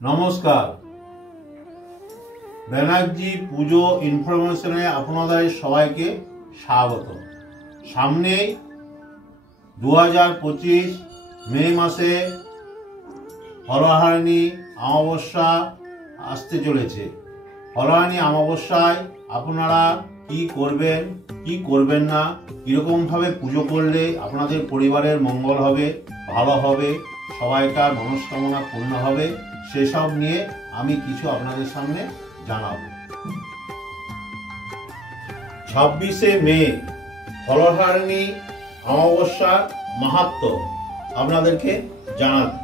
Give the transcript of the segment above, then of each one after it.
নমস্কার, ব্যানার্জি পুজো ইনফরমেশনে আপনাদের সবাইকে স্বাগত। সামনে 2025 মে মাসে হরহারিণী অমাবস্যা আসতে চলেছে। হরহারিণী অমাবস্যায় আপনারা কি করবেন, কি করবেন না, কীরকমভাবে পুজো করলে আপনাদের পরিবারের মঙ্গল হবে, ভালো হবে, সবাইকার মনস্কামনা পূর্ণ হবে, সেসব নিয়ে আমি কিছু আপনাদের সামনে জানাবো। 26শে মে হরহারিণী অমাবস্যার মাহাত্ম্য আপনাদেরকে জানাবো।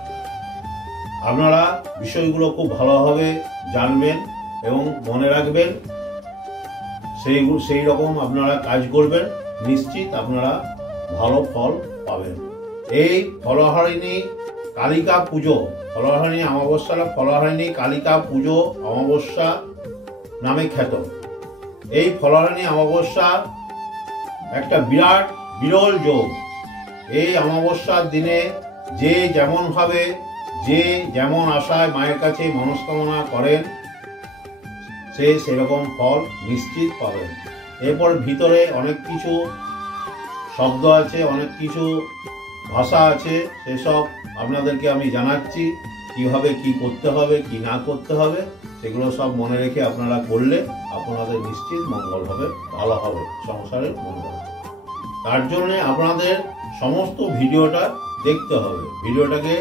আপনারা বিষয়গুলো খুব ভালোভাবে জানবেন এবং মনে রাখবেন, সেই রকম আপনারা কাজ করবেন, নিশ্চিত আপনারা ভালো ফল পাবেন। এই হরহারিণী কালিকা পুজো, হরহারিণী অমাবস্যার হরহারিণী কালিকা পুজো অমাবস্যা নামে খ্যাত। এই হরহারিণী অমাবস্যা একটা বিরল যোগ। এই অমাবস্যার দিনে যে যেমনভাবে, যে যেমন আশায় মায়ের কাছে মনস্কামনা করেন, সে সেরকম ফল নিশ্চিত পাবেন। এরপর ভিতরে অনেক কিছু শব্দ আছে, অনেক কিছু ভাষা আছে, সেসব আপনাদেরকে আমি জানাচ্ছি। কিভাবে কি করতে হবে, কি না করতে হবে, সেগুলো সব মনে রেখে আপনারা করলে আপনাদের নিশ্চিত মঙ্গল হবে, ভালো হবে, সংসারের মঙ্গল হবে। তার জন্য আপনাদের সমস্ত ভিডিওটা দেখতে হবে। ভিডিওটাকে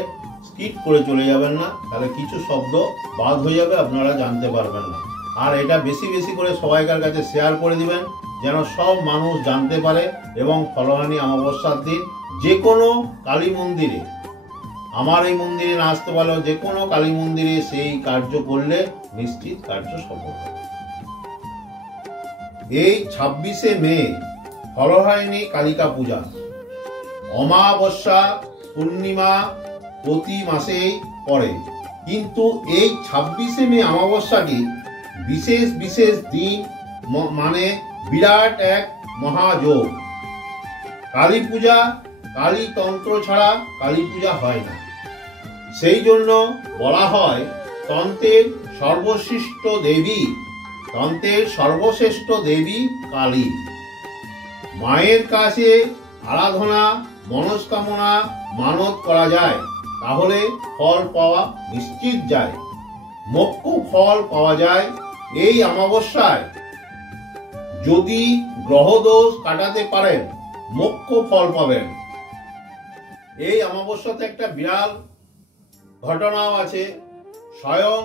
স্কিপ করে চলে যাবেন না, তাহলে কিছু শব্দ বাদ হয়ে যাবে, আপনারা জানতে পারবেন না। আর এটা বেশি বেশি করে সবাইকার কাছে শেয়ার করে দিবেন, যেন সব মানুষ জানতে পারে। এবং হরহারিণী অমাবস্যার দিন যে কোনো কালী মন্দিরে, আমার এই মন্দিরে না আসতে পারলেও যে কোনো কালী মন্দিরে সেই কার্য করলে নিশ্চিত কার্য সফল হবে। এই 26শে মে হরহারিণী কালিকা পূজা, অমাবস্যা পূর্ণিমা প্রতি মাসেই পড়ে, কিন্তু এই 26শে মে অমাবস্যাটি বিশেষ বিশেষ দিন, মানে বিরাট এক মহাযোগ। কালী পূজা, কালী তন্ত্র ছাড়া কালী পূজা হয় না। সেই জন্য বলা হয় তন্ত্রের সর্বশ্রেষ্ঠ দেবী, তন্ত্রের সর্বশ্রেষ্ঠ দেবী কালী। মায়ের কাছে আরাধনা, মনস্কামনা মানত করা যায়, তাহলে ফল পাওয়া নিশ্চিত যায়, মোক্ষ ফল পাওয়া যায়। এই অমাবস্যায় যদি গ্রহদোষ কাটাতে পারেন, মোক্ষ ফল পাবেন। এই অমাবস্যাতে একটা বিরাট ঘটনাও আছে। স্বয়ং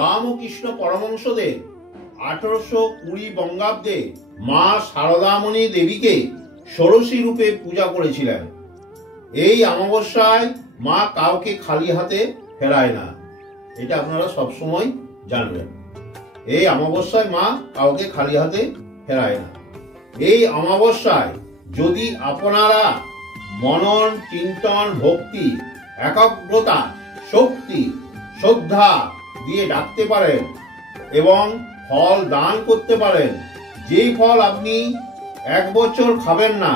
রামকৃষ্ণ পরমহংসদেব 1820 বঙ্গাব্দে মা শারদামণি দেবীকে ষোড়শী রূপে পূজা করেছিলেন। এই অমাবস্যায় মা কাউকে খালি হাতে ফেরায় না, এটা আপনারা সবসময় জানবেন। এই অমাবস্যায় মা কাউকে খালি হাতে ফেরায় না। এই অমাবস্যায় যদি আপনারা মনন, চিন্তন, ভক্তি, একাগ্রতা, শক্তি, শ্রদ্ধা দিয়ে ডাকতে পারেন এবং ফল দান করতে পারেন, যেই ফল আপনি 1 বছর খাবেন না,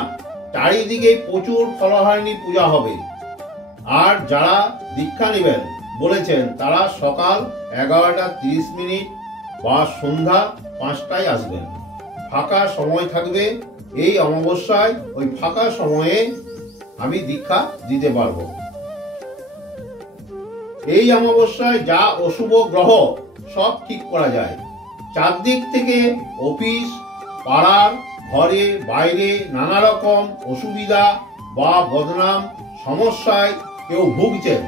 চারিদিকে প্রচুর হরহারিণী পূজা হবে। আর যারা দীক্ষা নেবেন বলেছেন, তারা সকাল 11:30 বা সন্ধ্যা 5টায় আসবেন। ফাঁকা সময় থাকবে এই অমাবস্যায়, ওই ফাঁকা সময়ে আমি দীক্ষা দিতে পারবো। এই অমাবস্যায় যা অশুভ গ্রহ সব ঠিক করা যায়। চারদিক থেকে অফিস, পাড়ার, ঘরে, বাইরে নানা রকম অসুবিধা বা বদনাম সমস্যায় কেউ ভুগছেন,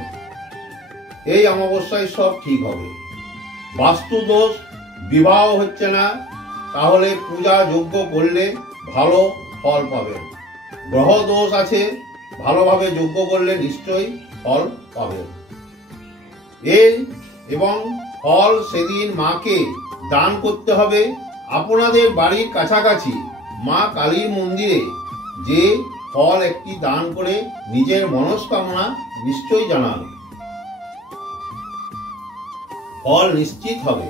এই অমাবস্যায় সব ঠিক হবে। বাস্তু দোষ, বিবাহ হচ্ছে না, তাহলে পূজা যজ্ঞ করলে ভালো ফল পাবেন। গ্রহ দোষ আছে, ভালোভাবে যজ্ঞ করলে নিশ্চয়ই ফল পাবেন। এবং ফল সেদিন মাকে দান করতে হবে। আপনাদের বাড়ির কাছাকাছি মা কালীর মন্দিরে যে ফল একটি দান করে নিজের মনস্কামনা নিশ্চয়ই জানান, ফল নিশ্চিত হবে।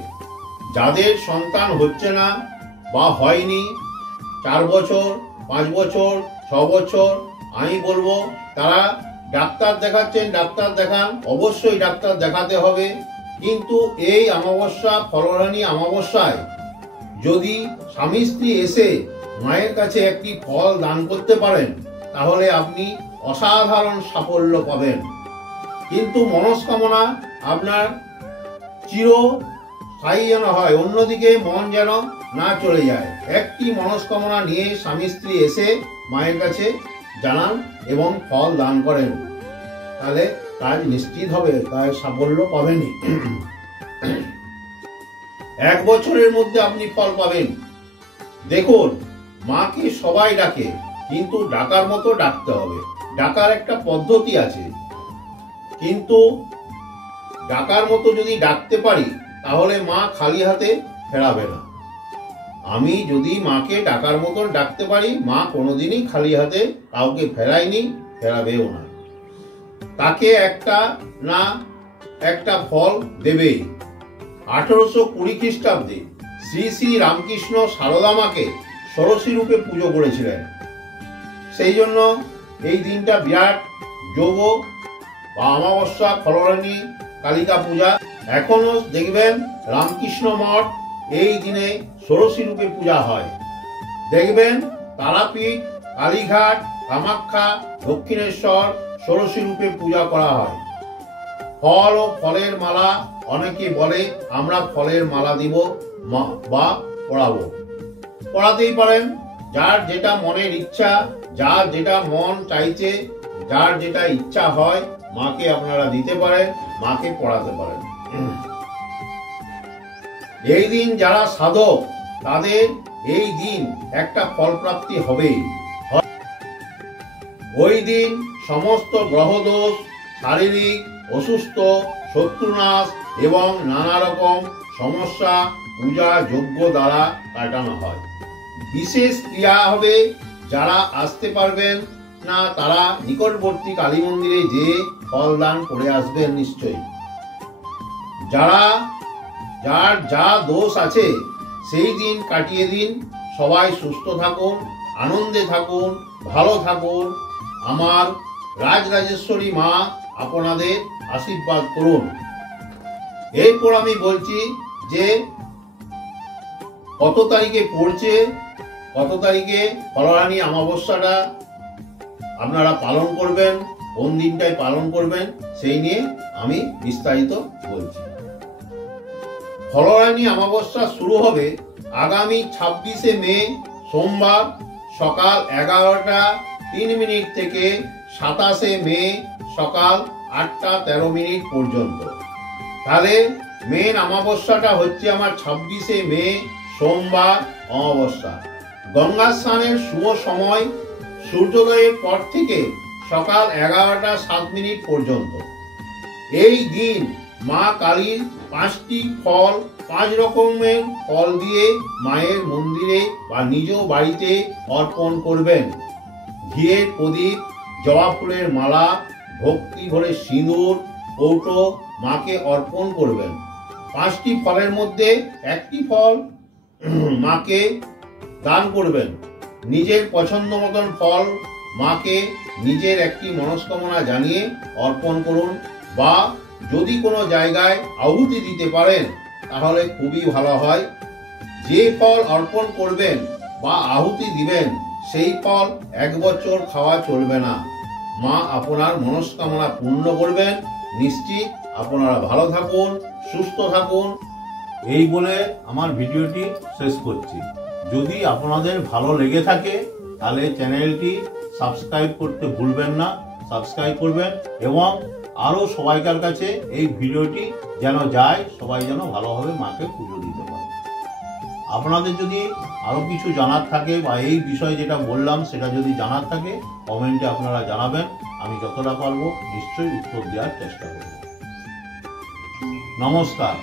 যাদের সন্তান হচ্ছে না বা হয়নি, 4 বছর, 5 বছর, 6 বছর, আমি বলবো তারা ডাক্তার দেখাচ্ছেন, ডাক্তার দেখান, অবশ্যই ডাক্তার দেখাতে হবে। কিন্তু এই অমাবস্যা, ফলহারিণী অমাবস্যায় যদি স্বামী স্ত্রী এসে মায়ের কাছে একটি ফল দান করতে পারেন, তাহলে আপনি অসাধারণ সাফল্য পাবেন। কিন্তু মনস্কামনা আপনার চিরস্থায়ী যেন হয়, অন্যদিকে মন যেন না চলে যায়। একটি মনস্কামনা নিয়ে স্বামী স্ত্রী এসে মায়ের কাছে জানান এবং ফল দান করেন, তাহলে কাজ নিশ্চিত হবে, কাজ সাফল্য পাবেনই। 1 বছরের মধ্যে আপনি ফল পাবেন। দেখুন, মাকে সবাই ডাকে, কিন্তু ডাকার মতো ডাকতে হবে। ডাকার একটা পদ্ধতি আছে, কিন্তু ডাকার মতো যদি ডাকতে পারি তাহলে মা খালি হাতে ফেরাবে না। আমি যদি মাকে ডাকার মতন ডাকতে পারি, মা কোনোদিনই খালি হাতে কাউকে ফেরায়নি, ফেরাবেও না। তাকে একটা না একটা ফল দেবেই। 1820 খ্রিস্টাব্দে শ্রী শ্রী রামকৃষ্ণ সারদা মাকে ষোড়শী রূপে পুজো করেছিলেন। সেই জন্য এই দিনটা বিরাট যোগ বা অমাবস্যা, ফলহারিণী কালিকা পূজা। এখনো দেখবেন রামকৃষ্ণ মঠ এই দিনে ষোড়শী রূপে পূজা হয়। দেখবেন তারাপীঠ, কালীঘাট, কামাখ্যা, দক্ষিণেশ্বর ষোড়শী রূপে পূজা করা হয়। ফল ও ফলের মালা, অনেকে বলে আমরা ফলের মালা দিব বা পড়াবো, পড়াতেই পারেন। যার যেটা মনের ইচ্ছা, যার যেটা মন চাইছে, যার যেটা ইচ্ছা হয়, মাকে আপনারা দিতে পারেন, মাকে পড়াতে পারেন। এই দিন যারা সাধক, তাদের এই দিন একটা ফল প্রাপ্তি হবেই। ওই দিন সমস্ত গ্রহদোষ, শারীরিক অসুস্থ, শত্রুনাশ এবং নানা রকম সমস্যা পূজা যজ্ঞ দ্বারা কাটানো হয়। বিশেষ ক্রিয়া হবে। যারা আসতে পারবেন না তারা নিকটবর্তী কালী মন্দিরে যেয়ে ফল দান করে আসবেন নিশ্চয়ই। যার যা দোষ আছে সেই দিন কাটিয়ে দিন। সবাই সুস্থ থাকুন, আনন্দে থাকুন, ভালো থাকুন। আমার রাজরাজেশ্বরী মা আপনাদের আশীর্বাদ করুন। এরপর আমি বলছি যে কত তারিখে পড়ছে, কত তারিখে ফলহারিণী অমাবস্যাটা আপনারা পালন করবেন, কোন দিনটায় পালন করবেন, সেই নিয়ে আমি বিস্তারিত বলছি। ফলহারিণী অমাবস্যা শুরু হবে আগামী 26শে মে সোমবার সকাল 11টা 3 মিনিট থেকে 27শে মে সকাল 8টা 13 মিনিট পর্যন্ত। তাহলে মেন অমাবস্যাটা হচ্ছে আমার 26শে মে সোমবার অমাবস্যা। গঙ্গা স্নানের শুভ সময় সূর্যোদয়ের পর থেকে সকাল 11টা 7 মিনিট পর্যন্ত। এই দিন মা কালীর 5টি ফল, 5 রকমের ফল দিয়ে মায়ের মন্দিরে বা নিজ বাড়িতে অর্পণ করবেন। ঘিয়ের প্রদীপ, জবা ফুলের মালা, ভক্তি ভরে সিঁদুর, কৌটো মাকে অর্পণ করবেন। 5টি ফলের মধ্যে একটি ফল মাকে দান করবেন। নিজের পছন্দ মতন ফল মাকে নিজের একটি মনস্কামনা জানিয়ে অর্পণ করুন, বা যদি কোনো জায়গায় আহুতি দিতে পারেন তাহলে খুবই ভালো হয়। যে ফল অর্পণ করবেন বা আহুতি দিবেন সেই ফল 1 বছর খাওয়া চলবে না। মা আপনার মনস্কামনা পূর্ণ করবেন নিশ্চিত। আপনারা ভালো থাকুন, সুস্থ থাকুন, এই বলে আমার ভিডিওটি শেষ করছি। যদি আপনাদের ভালো লেগে থাকে তাহলে চ্যানেলটি সাবস্ক্রাইব করতে ভুলবেন না, সাবস্ক্রাইব করবেন এবং আরও সবাইকার কাছে এই ভিডিওটি যেন যায়, সবাই যেন ভালোভাবে মাকে পুজো দিতে পারে। আপনাদের যদি আরও কিছু জানার থাকে বা এই বিষয়ে যেটা বললাম সেটা যদি জানার থাকে কমেন্টে আপনারা জানাবেন। আমি যতটা পারবো নিশ্চয়ই উত্তর দেওয়ার চেষ্টা করব। নমস্কার।